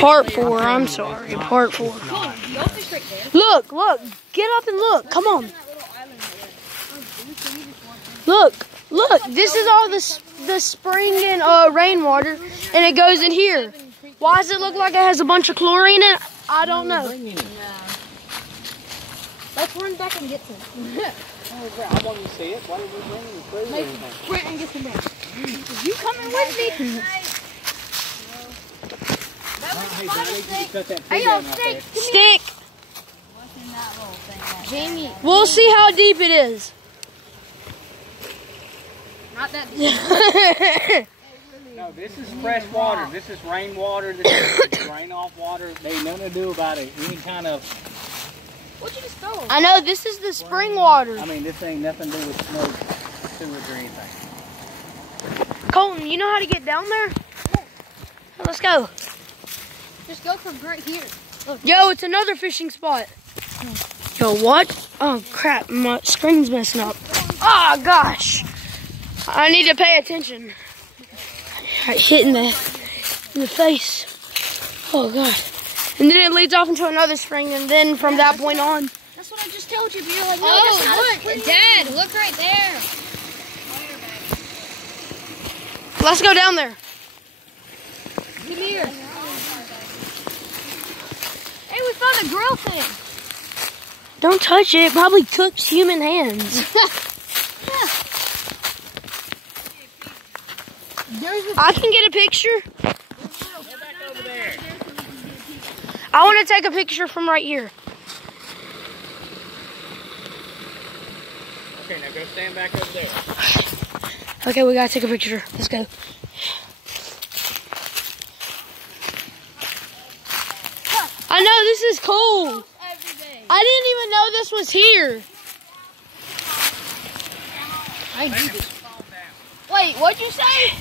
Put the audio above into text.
Part 4, I'm sorry. Part 4. Look, get up and look. Come on. Look, this is all the spring and rainwater, and it goes in here. Why does it look like it has a bunch of chlorine in it? I don't know. Let's run back and get some. I want to see it. Why did we bring any food or anything? Sprint and get some back. You coming with me? Hey, yo, stick. Stick. What's in that little thing? Jamie. We'll see how deep it is. Not that deep. No, this is fresh water. This is rainwater. This is rain-off water. They have nothing to do about it. Any kind of... What you just throw? I know, this is the spring water. I mean, this ain't nothing to do with smoke, sewage, or anything. Colton, you know how to get down there? Yeah. Let's go. Just go from right here. Look. Yo, it's another fishing spot. Yo, what? Oh, crap. My screen's messing up. Oh, gosh. I need to pay attention. Hit in the face. Oh, God. And then it leads off into another spring, and then from that point on. That's what I just told you, but you're like, no, that's not look. Dad, look right there. Let's go down there. Come here. Hey, we found a grill thing. Don't touch it. It probably cooks human hands. I can get a picture. I want to take a picture from right here. Okay, now go stand back over there. Okay, we gotta take a picture. Let's go. I know, this is cool. I didn't even know this was here. Wait, what'd you say?